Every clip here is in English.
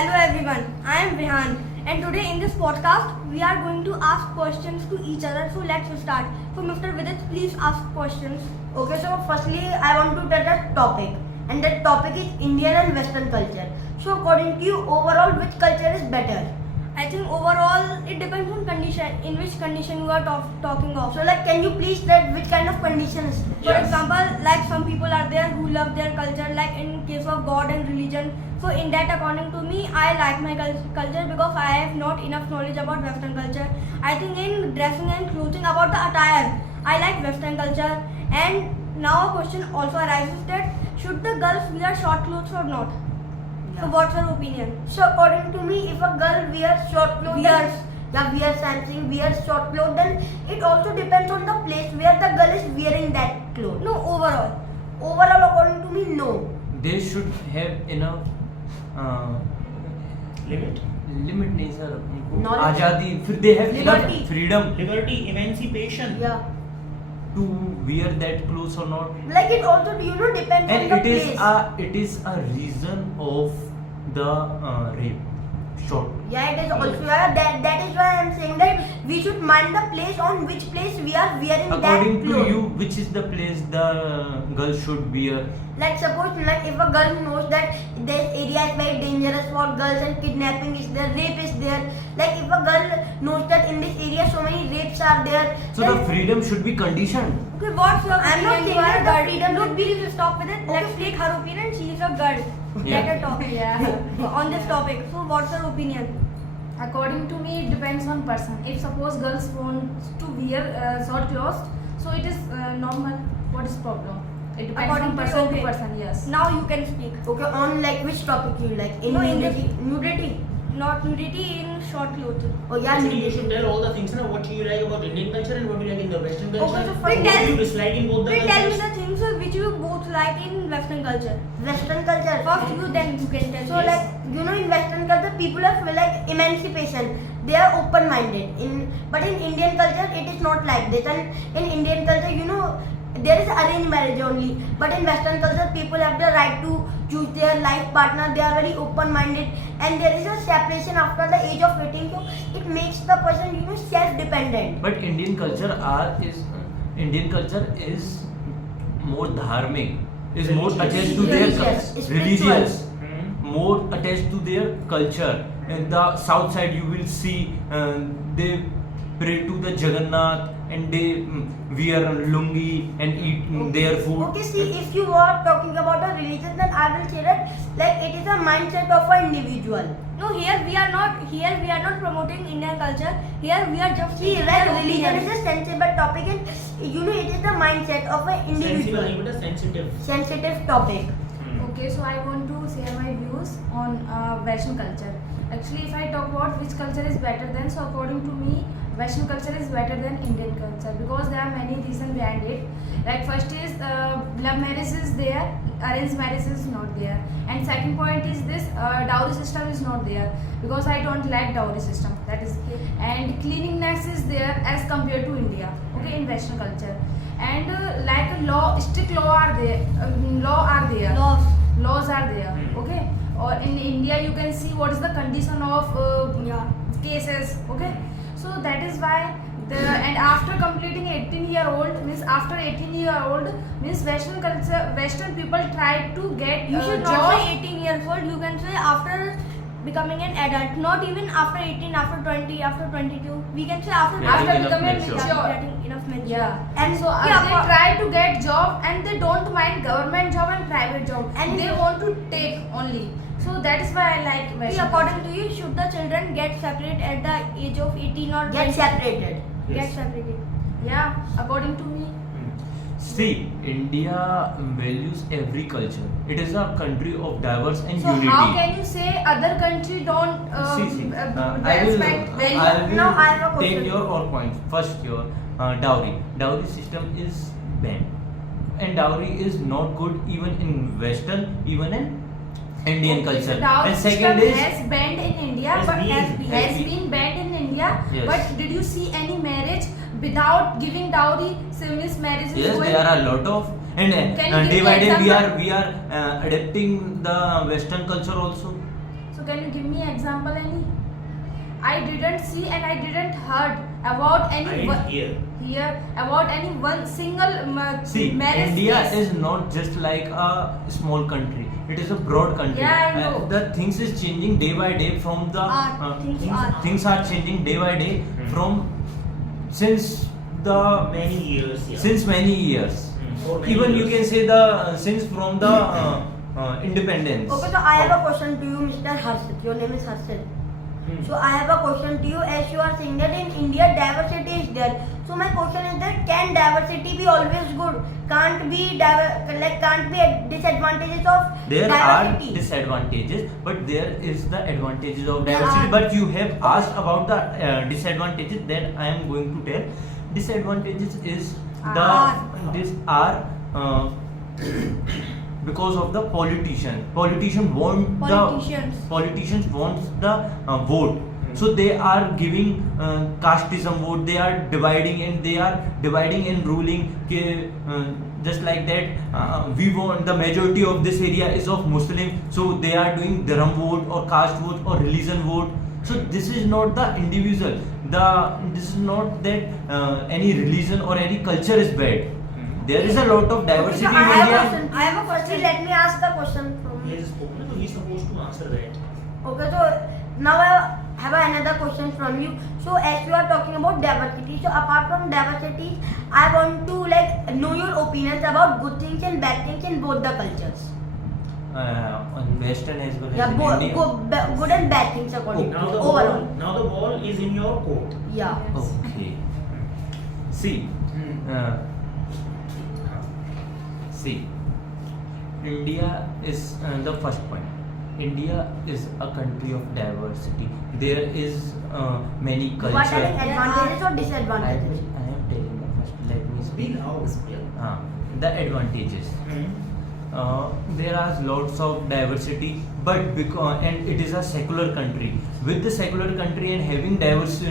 hello everyone. I am Rehan, and today in this podcast we are going to ask questions to each other. So let's start. So Mr. Vidit, please ask questions. Okay, so firstly, I want to tell a topic, and that topic is Indian and Western culture. So, according to you, overall, which culture is better? I think overall it depends on condition, in which condition you are talking of. So, like, can you please tell which kind of conditions? For example, like some people are there who love their culture, like in case of God and religion. So in that, according to me, I like my culture because I have not enough knowledge about Western culture. I think in dressing and clothing, about the attire, I like Western culture. And now a question also arises that should the girls wear short clothes or not? So what's your opinion? So, according to me, if a girl wears short clothes, wears something, wears short clothes, then it also depends on the place where the girl is wearing that clothes. No, overall. Overall, according to me, no. They should have enough limit नहीं sir उनको Knowledge. आजादी फिर they have Liberty. enough freedom liberty emancipation Yeah. to wear that clothes or not, Like it also, depends and on the place. it is a reason of the rape short. Yeah, it is also that is why I am saying that we should mind the place on which place we are wearing According that to clothes. you, which is the place the girl should wear? Like suppose like if a girl knows that this area is very dangerous for girls and kidnapping is there, rape is there. Like if a girl knows that in this area so many rapes are there. So the freedom should be conditioned. Okay, what's your I'm not opinion? saying You are that a the girl. freedom No, should be- please stop with it. Okay. Let's take her opinion. She is a girl. Yeah. Let her talk. Yeah. On this topic. So what's your opinion? According to me, it depends on person. If suppose girls want to wear short clothes, so it is normal. What is problem? It depends According on to you, person okay. to person. Yes. Now you can speak. Okay, on like which topic you like? In No, in nudity. Nudity. Not nudity in short clothes. Oh yeah, Actually, you nudity. should tell all the things, na, what you like about Indian culture and what you like in the Western culture. Okay, so what tell- you dislike in both the Wait, tell me cultures. the things which you both like in Western culture. Western culture. First you, then you can tell. So like in Western culture people are feel like emancipation. They are open-minded. But in Indian culture it is not like this. And in Indian culture there is arranged marriage only. But in Western culture people have the right to choose their life partner. They are very open-minded and there is a separation after the age of 18. So it makes the person self-dependent. But Indian culture is more dharmic, is more attached to their Religious, spiritual. religious, Hmm. more attached to their culture. In the south side you will see they pray to the Jagannath and they wear lungi and eat their food. Okay, see, if you are talking about a religion, then I will say that like it is a mindset of an individual. No, here we are not promoting Indian culture. Here we are just See, saying like their religion opinion. is a sensible topic, and it is the mindset of an Sensible, individual. नहीं बेटा, sensitive. Sensitive topic. Okay, so I want to share my views on Western culture. Actually, if I talk about which culture is better than, so according to me, Western culture is better than Indian culture because there are many reasons behind it. Like first is love marriage is there, arranged marriage is not there, and second point is this dowry system is not there because I don't like dowry system. That is, and cleanliness is there as compared to India. Okay, in Western culture, and like strict law are there, laws are there. Okay, or in India you can see what is the condition of cases. Okay, so that is why and after completing 18-year-old means after 18-year-old means Western culture, Western people try to get You should job. not say 18 years old. You can say after becoming an adult. Not even after 18, after 20, after 22. We can say after After enough becoming mature. mature. getting enough mature. Yeah, And so yeah, they try to get job and they don't mind government job and private job And and they want to take only. So that is why I like See, Western. according to you, should the children get separated at the age of 18 or get 20? separated. Get Yes. separated. Yeah, according to me. See, India values every culture. It is a country of diverse and So unity. how can you say other country don't See, respect value? I will Now I have a take question. your all points. First, your dowry. Dowry system is banned, and dowry is not good even in Western, even in Indian Okay, culture. so dowry And system second is has banned in India, Has but been- has been banned in India. Yes. But did you see any marriage without giving dowry? So means marriage is yes, going. there are a lot of and Can you give day by me day example? we are adapting the Western culture also. So can you give me example any? I didn't see and I didn't heard about any I didn't hear. here about any one single See, marriage India case. is not just like a small country. It is a broad country. Yeah, I know. The things is changing day by day from the Things are changing day by day from since the Many years. Yeah. since many years. For many Even you years. can say the since from the independence. Okay, so I have a question to you, Mr. Harshit. Your name is Harshit. So I have a question to you. As you are saying that in India diversity is there. So my question is that can diversity be always good? Can't be disadvantages of There diversity? are disadvantages, but there is the advantages of There diversity. are. But you have asked about the disadvantages. Then I am going to tell. Disadvantages is these are because of the politicians. Politicians want the vote. So they are giving casteism vote. They are dividing and ruling. Just like that, we want the majority of this area is of Muslim. So they are doing dharam vote or caste vote or religion vote. So this is not the individual. This is not that any religion or any culture is bad. There is a lot of diversity Okay, so in I India. have a question. Let me ask the question from He has spoken, so he's supposed to answer that. Okay, so now I have another question from you. So as you are talking about diversity, so apart from diversity, I want to know your opinions about good things and bad things in both the cultures. On Western as well as Yeah, in India. good and bad things according to Now you. the Overall. ball is in your court. Yeah. Yes. Okay. See, see, India is the first point. India is a country of diversity. There is many What are the cultures. advantages or I disadvantages? am telling the first. Let me Be speak. loud. The advantages. There are lots of diversity, but and it is a secular country. With the secular country and having diverse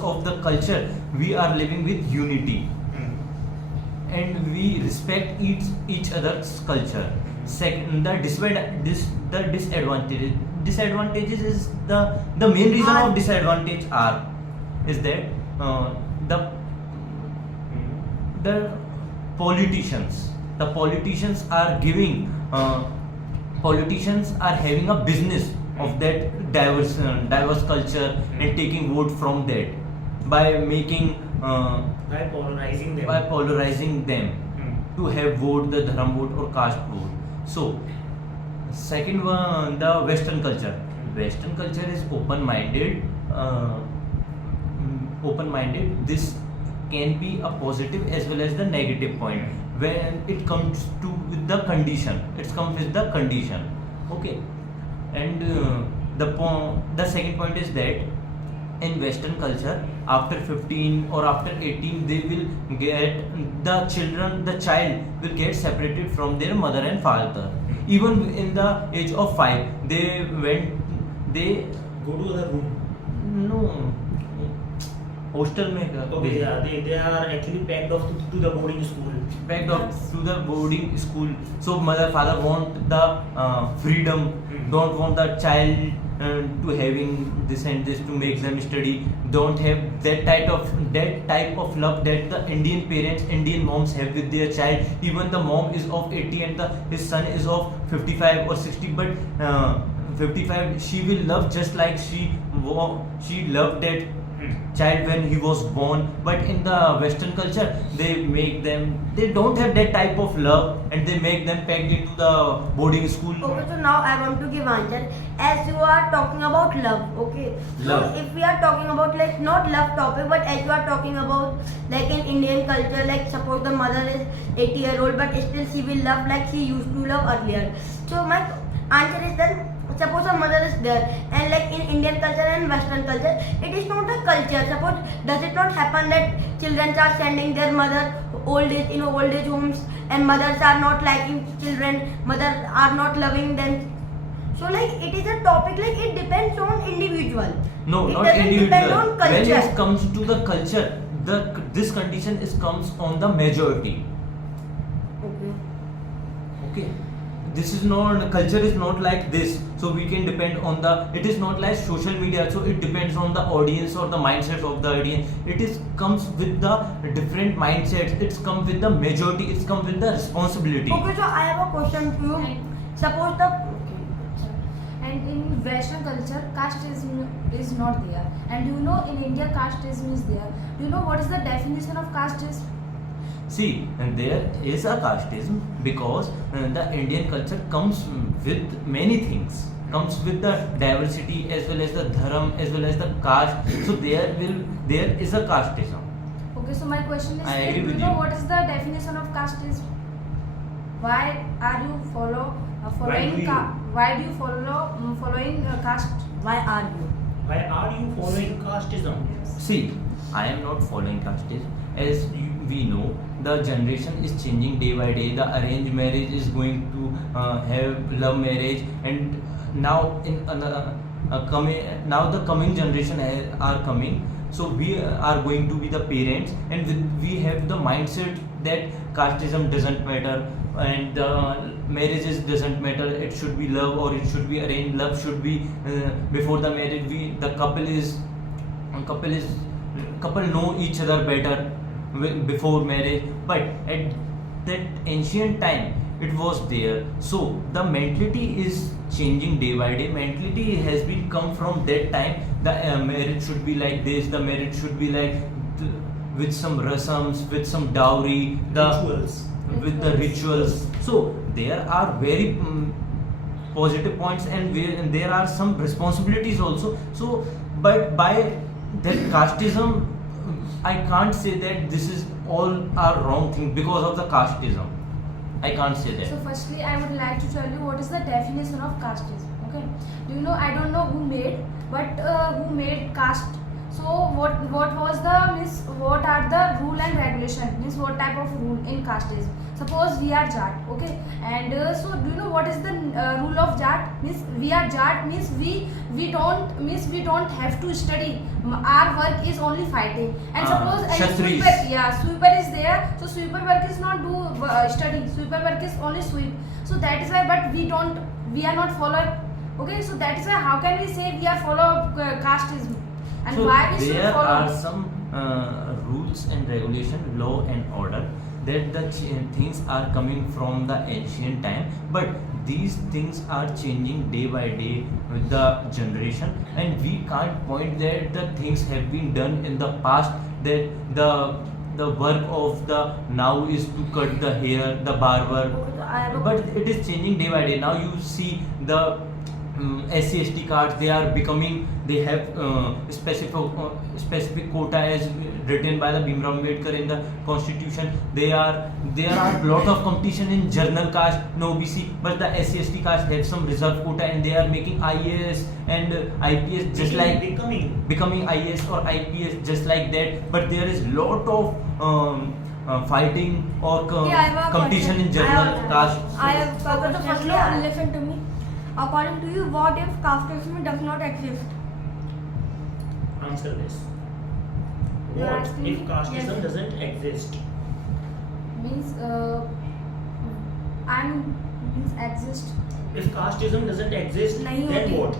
of the culture, we are living with unity, and we respect each other's culture. Second, the disadvantages is the main reason of disadvantage is that the politicians are giving politicians are having a business of that diverse culture and taking vote from that by making By polarizing them to have vote the dharam vote or caste vote. So second one, the Western culture. Western culture is open-minded. This can be a positive as well as the negative point. When it comes to with the condition, it comes with the condition. Okay, and the second point is that in Western culture, after 15 or after 18, they will get the child will get separated from their mother and father. Even in the age of 5, they go to the room. no hostel में Okay, yeah, they are actually packed off to the boarding school. packed up to the boarding school. So mother father want the freedom, don't want the child to having this and this to make them study. Don't have that type of love that the Indian parents, Indian moms have with their child. Even the mom is of 80 and his son is of 55 or 60, but 55 she will love just like she loved that child when he was born. But in the Western culture, they don't have that type of love, and they make them pegged into the boarding school. Okay, so now I want to give answer. As you are talking about love, okay. Love. So if we are talking about not love topic, but as you are talking about in Indian culture, suppose the mother is 80-year-old, but still she will love like she used to love earlier. So my answer is that suppose a mother is there, and in Indian culture and Western culture, it is not a culture. Suppose does it not happen that children are sending their mother old age homes, and mothers are not liking children, mothers are not loving them. So it is a topic it depends on individual. No, It not doesn't individual. depend on When culture. it comes to the culture, this condition comes on the majority. Okay. Okay, this is not, culture is not like this, so we can depend on the, it is not like social media, so it depends on the audience or the mindset of the audience. It is comes with the different mindsets, it's come with the majority, it's come with the responsibility. Okay, so I have a question to you. Suppose the And in Western culture, casteism is not there. And you know, in India, casteism is there. Do you know what is the definition of casteism? See, and there is a casteism because the Indian culture comes with many things, comes with the diversity as well as the dharam as well as the caste. So there is a casteism. Okay, so my question is, I agree do with you know you. what is the definition of casteism? Why are you following caste? why are you? Why are you following casteism? See, I am not following casteism. As we know, the generation is changing day by day. The arranged marriage is going to have love marriage, and now now the coming generation are coming. So we are going to be the parents, and we have the mindset that casteism doesn't matter, and marriages doesn't matter. It should be love or it should be arranged. Love should be before the marriage. The couple know each other better before marriage. But at that ancient time, it was there. So the mentality is changing day by day. Mentality has been come from that time. The marriage should be like this. The marriage should be like with some rasams, with some dowry, Rituals. with the rituals. So there are very positive points, and there are some responsibilities also. So, but by that casteism, I can't say that this is all are wrong thing because of the casteism. I can't say that. So firstly, I would like to tell you what is the definition of casteism. Okay, do you know? I don't know who made, but who made caste. So what was the means? What are the rule and regulation? Means what type of rule in casteism? Suppose we are Jat, okay, and so do you know what is the rule of Jat? Means we are Jat means we don't have to study. Our work is only fighting. And suppose a Kshatris. sweeper is there. So sweeper work is not do study. Sweeper work is only sweep. So that is why. But we are not follow. Okay, so that is why. How can we say we are follow casteism? And So why we should there follow? are some rules and regulation, law and order, that the things are coming from the ancient time, but these things are changing day by day with the generation, and we can't point that the things have been done in the past, that the work of the now is to cut the hair, the barber, but it is changing day by day. Now you see the SC/ST cards, they are becoming, they have specific quota as written by the Bhimrao Ambedkar in the constitution. There are lot of competition in general caste, no OBC, but the SC/ST caste have some reserve quota, and they are making IAS and IPS just like becoming IAS or IPS just like that. But there is lot of fighting or Yeah, I have a competition question. in general caste. I have a question. firstly, Listen to me. According to you, what if casteism does not exist? Answer this. You are What asking if me? casteism Yes. doesn't exist? Means exist. If casteism doesn't exist, Nahi then hoti. what?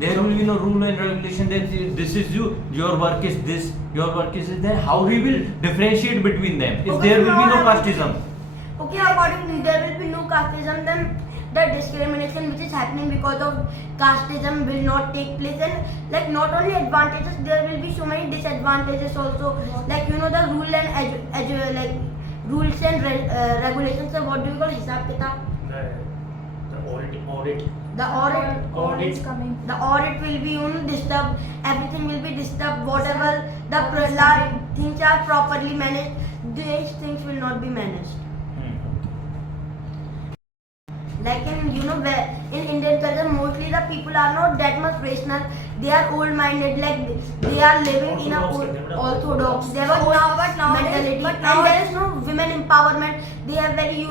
There will be no rule and regulation that this is your work is this, your work is that. How we will differentiate between them if Okay, there will be now no I have- casteism? Okay, according to there will be no casteism, then the discrimination which is happening because of casteism will not take place, and like not only advantages, there will be so many disadvantages also. Like the rule and rules and regulations. So what do you call hisab kitab? The audit. The Is coming. the audit will be disturbed. Everything will be disturbed. Whatever the things are properly managed, these things will not be managed. Like in where in Indian culture, mostly the people are not that much rational. They are old-minded. Like they are living in a orthodox. They have But old nowadays- mentality, but and nowadays- there is no women empowerment. They have very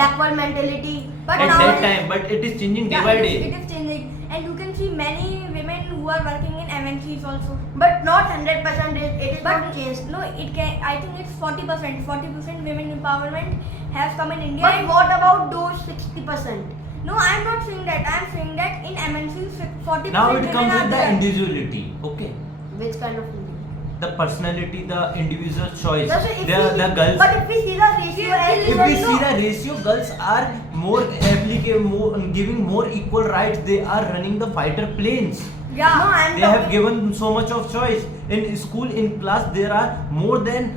backward mentality. But At now that time, but it is changing day by day. It is changing. and you can see many women who are working in MNCs also. But not 100%. It is But not changed. no, it can. I think it's 40%. 40% women empowerment has come in India. But and- what about those 60%? No, I'm not saying that. I'm saying that in MNCs, 40% Now it women comes are with the there. individuality. Okay. Which kind of thing? The personality, the individual choice. That's why if The we- girls. But if we see the ratio as If we see the ratio, girls are more applicable, more giving more equal rights. They are running the fighter planes. Yeah. No, I'm They have talking- given so much of choice. In school, in class, there are more than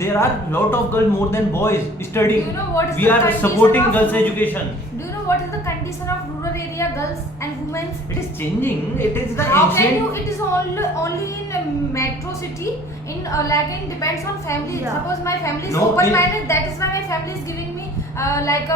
there are lot of girls more than boys studying. Do you know what is We the are condition supporting of girls' rural- education. Do you know what is the condition of rural area girls and women? It is changing. It is the How can you? ancient. It is only in a metro city. In like it depends on family. Yeah. Suppose my family is No, open minded. That is why my family is giving me like a